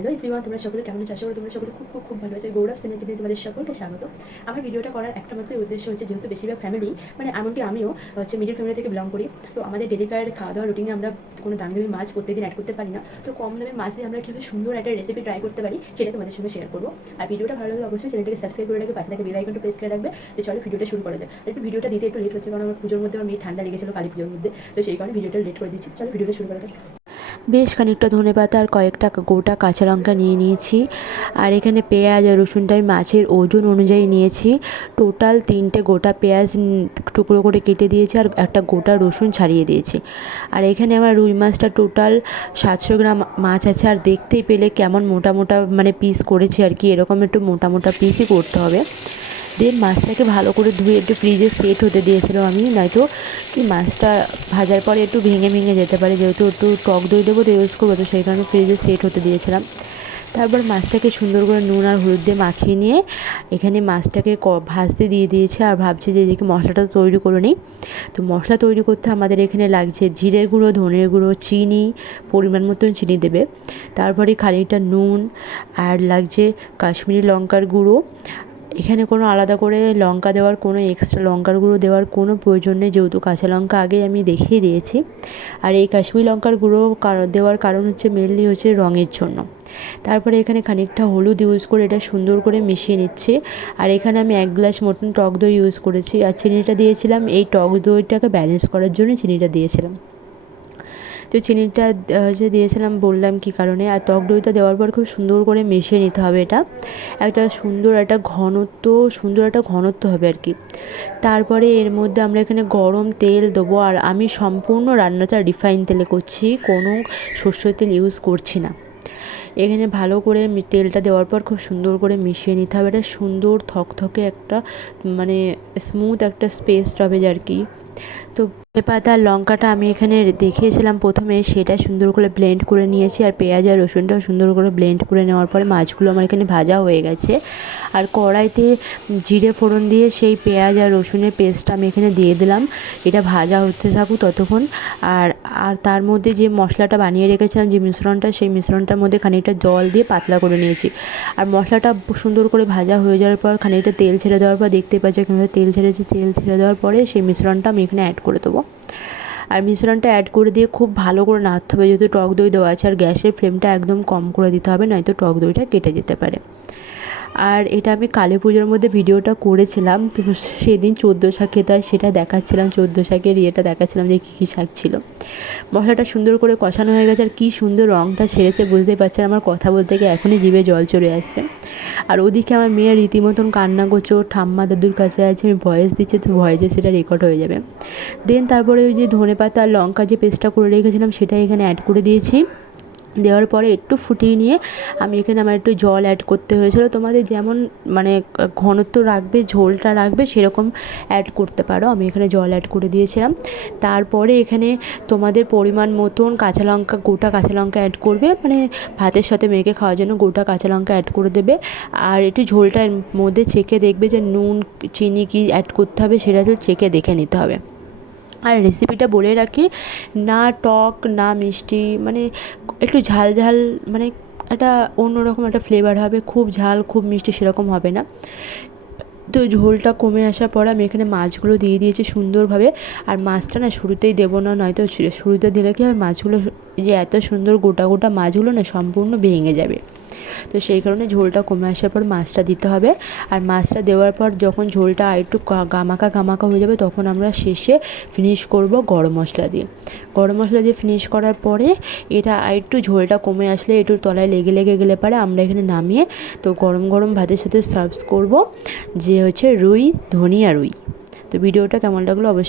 Hello everyone, তোমরা সকলে কেমন আছো? আশা করি তোমরা সকলে খুব খুব খুব ভালো আছো। গৌরব সিনেতে তোমাদের সকলকে স্বাগত। আমার ভিডিওটা করার একটা মাত্র উদ্দেশ্য হচ্ছে, যেহেতু বেশিরভাগ ফ্যামিলি মানে এমনকি আমিও হচ্ছে মিডিল ফ্যামিলি থেকে বিলং করি, তো আমাদের ডেলিকার খাওয়া দাওয়া রুটিনে আমরা কোনো দামি দামি মাছ প্রত্যেকদিন অ্যাড করতে পারি না। তো কম দামি মাছ দিয়ে আমরা কীভাবে সুন্দর একটা রেসিপি ট্রাই করতে পারি সেটা তোমাদের সঙ্গে শেয়ার করবো। আর ভিডিওটা ভালো লাগলে অবশ্যই চ্যানেলটাকে সাবস্ক্রাইব করে রাখবে, পাশে থেকে বেল আইকনটা প্রেস করে রাখবে। তো চলো ভিডিওটা শুরু করা যায়। একটু ভিডিওটা দিতে একটু লেট হচ্ছে, কারণ আমার পুজোর মধ্যে আমার মেয়ে ঠান্ডা লেগেছিল কালী পুজোর মধ্যে, তো সেই কারণে ভিডিওটা লেট করে দিচ্ছি। চলো ভিডিওটা শুরু করা যাক। বেশ খানিকটা ধনেপাতা আর কয়েকটা গোটা কাঁচা লঙ্কা নিয়ে নিয়েছি। আর এখানে পেঁয়াজ আর রসুনটা আমি মাছের ওজন অনুযায়ী নিয়েছি। টোটাল 3টে গোটা পেঁয়াজ টুকরো করে কেটে দিয়েছি, আর একটা গোটা রসুন ছাড়িয়ে দিয়েছি। আর এখানে আমার রুই মাছটা টোটাল 700 গ্রাম মাছ আছে। আর দেখতেই পেলে কেমন মোটা মোটা মানে পিস করেছি আর কি, এরকম একটু মোটা মোটা পিসই করতে হবে। দেন মাছটাকে ভালো করে ধুয়ে একটু ফ্রিজে সেট হতে দিয়েছিলাম আমি, নয়তো কি মাছটা ভাজার পরে একটু ভেঙে ভেঙে যেতে পারে, যেহেতু একটু টক দই দেবো তো ইউজ করবো, তো সেই কারণে ফ্রিজে সেট হতে দিয়েছিলাম। তারপর মাছটাকে সুন্দর করে নুন আর হলুদ দিয়ে মাখিয়ে নিয়ে এখানে মাছটাকে ভাজতে দিয়ে দিয়েছি। আর ভাবছি যে এদিকে মশলাটা তৈরি করে নিই। তো মশলা তৈরি করতে আমাদের এখানে লাগছে জিরে গুঁড়ো, ধনের গুঁড়ো, চিনি, পরিমাণ মতন চিনি দেবে, তারপরে খানিকটা নুন, আর লাগছে কাশ্মীরি লঙ্কার গুঁড়ো। এখানে কোনো আলাদা করে লঙ্কা দেওয়ার, কোনো এক্সট্রা লঙ্কার গুঁড়ো দেওয়ার কোনো প্রয়োজন নেই, যেহেতু কাঁচা লঙ্কা আগে আমি দেখিয়ে দিয়েছি। আর এই কাশ্মীরি লঙ্কার গুঁড়ো দেওয়ার কারণ হচ্ছে মেনলি হচ্ছে রঙের জন্য। তারপরে এখানে খানিকটা হলুদ ইউজ করে এটা সুন্দর করে মিশিয়ে নিচ্ছি। আর এখানে আমি 1 গ্লাস মতন টক দই ইউজ করেছি, আর চিনিটা দিয়েছিলাম এই টক দইটাকে ব্যালেন্স করার জন্য চিনিটা দিয়েছিলাম। তো চিনিটা যে দিয়েছিলাম বললাম কী কারণে। আর টক দইটা দেওয়ার পর খুব সুন্দর করে মিশিয়ে নিতে হবে। এটা একটা সুন্দর একটা ঘনত্ব হবে আর কি। তারপরে এর মধ্যে আমরা এখানে গরম তেল দেবো। আর আমি সম্পূর্ণ রান্নাটা রিফাইন তেলে করছি, কোনো সরষের তেল ইউজ করছি না। এখানে ভালো করে তেলটা দেওয়ার পর খুব সুন্দর করে মিশিয়ে নিতে হবে। এটা সুন্দর থকথকে একটা মানে স্মুথ একটা পেস্ট হবে আর কি। তো ধনেপাতা আর লঙ্কাটা আমি এখানে দেখিয়েছিলাম প্রথমে, সেটা সুন্দর করে ব্লেন্ড করে নিয়েছি। আর পেঁয়াজ আর রসুনটাও সুন্দর করে ব্লেন্ড করে নেওয়ার পরে মাছগুলো আমার এখানে ভাজা হয়ে গেছে। আর কড়াইতে জিরে ফোড়ন দিয়ে সেই পেঁয়াজ আর রসুনের পেস্টটা আমি এখানে দিয়ে দিলাম। এটা ভাজা হতে থাকুক ততক্ষণ। আর আর তার মধ্যে যে মশলাটা বানিয়ে রেখেছিলাম, যে মিশ্রণটা, সেই মিশ্রণটার মধ্যে খানিকটা জল দিয়ে পাতলা করে নিয়েছি। আর মশলাটা সুন্দর করে ভাজা হয়ে যাওয়ার পর খানিকটা তেল ছেড়ে দেওয়ার পর দেখতে পাচ্ছি কীভাবে তেল ছেড়েছি। তেল ছেড়ে দেওয়ার পরে সেই মিশ্রণটা আমি এখানে অ্যাড করে দেবো। আর মিশ্রণটা অ্যাড করে দিয়ে খুব ভালো করে নাড়তে হবে, যেহেতু টক দই দেওয়া আছে। আর গ্যাসের ফ্লেমটা একদম কম করে দিতে হবে, নয়তো টক দইটা কেটে যেতে পারে। আর এটা আমি কালী পুজোর মধ্যে ভিডিওটা করেছিলাম, তো সেদিন 14 শাক খেতে হয় সেটা দেখাচ্ছিলাম, 14 শাকের ইয়েটা দেখাচ্ছিলাম যে কী কী শাক ছিল। মশলাটা সুন্দর করে কষানো হয়ে গেছে, আর কী সুন্দর রঙটা ছেড়েছে বুঝতেই পারছেন। আমার কথা বলতে গিয়ে এখনই জিভে জল চলে আসছে। আর ওদিকে আমার মেয়ে রীতিমতন কান্না করছে, ওর ঠাম্মা দাদুর কাছে আছে, আমি ভয়েস দিচ্ছি, তো ভয়েসে সেটা রেকর্ড হয়ে যাবে। দেন তারপরে ওই যে ধনেপাতা আর লঙ্কা যে পেস্টটা করে রেখেছিলাম সেটা এখানে অ্যাড করে দিয়েছি। দেওয়ার পরে একটু ফুটিয়ে নিয়ে আমি এখানে আমার একটু জল অ্যাড করতে হয়েছিল। তোমাদের যেমন মানে ঘনত্ব রাখবে, ঝোলটা রাখবে, সেরকম অ্যাড করতে পারো। আমি এখানে জল অ্যাড করে দিয়েছিলাম। তারপরে এখানে তোমাদের পরিমাণ মতন কাঁচা লঙ্কা, গোটা কাঁচা লঙ্কা অ্যাড করবে, মানে ভাতের সাথে মেখে খাওয়ার জন্য গোটা কাঁচা লঙ্কা অ্যাড করে দেবে। আর একটু ঝোলটা এর মধ্যে চেখে দেখবে যে নুন চিনি কী অ্যাড করতে হবে, সেটা তো চেখে দেখে নিতে হবে। আর রেসিপিটা বলে রাখি, না টক না মিষ্টি, মানে একটু ঝাল ঝাল, মানে একটা অন্যরকম একটা ফ্লেভার হবে। খুব ঝাল খুব মিষ্টি সেরকম হবে না। তো ঝোলটা কমে আসার পর আমি এখানে মাছগুলো দিয়ে দিয়েছি সুন্দরভাবে। আর মাছটা না শুরুতেই দেবো না, নয়তো শুরুতে দিলে কী হবে, মাছগুলো যে এত সুন্দর গোটা গোটা মাছগুলো না সম্পূর্ণ ভেঙে যাবে। তো সেই কারণে ঝোলটা কমে আসার পর মাছটা দিতে হবে। আর মাছটা দেওয়ার পর যখন ঝোলটা আরেকটু গামাকা গামাকা হয়ে যাবে, তখন আমরা শেষে ফিনিশ করব গরম মশলা দিয়ে। গরম মশলা দিয়ে ফিনিশ করার পরে এটা আরেকটু ঝোলটা কমে আসলে, একটু তলায় লেগে লেগে গেলে পারে আমরা এখানে নামিয়ে তো গরম গরম ভাতের সাথে সার্ভ করব, যে হচ্ছে রুই, ধনিয়া রুই। তো ভিডিওটা কেমন লাগলো অবশ্যই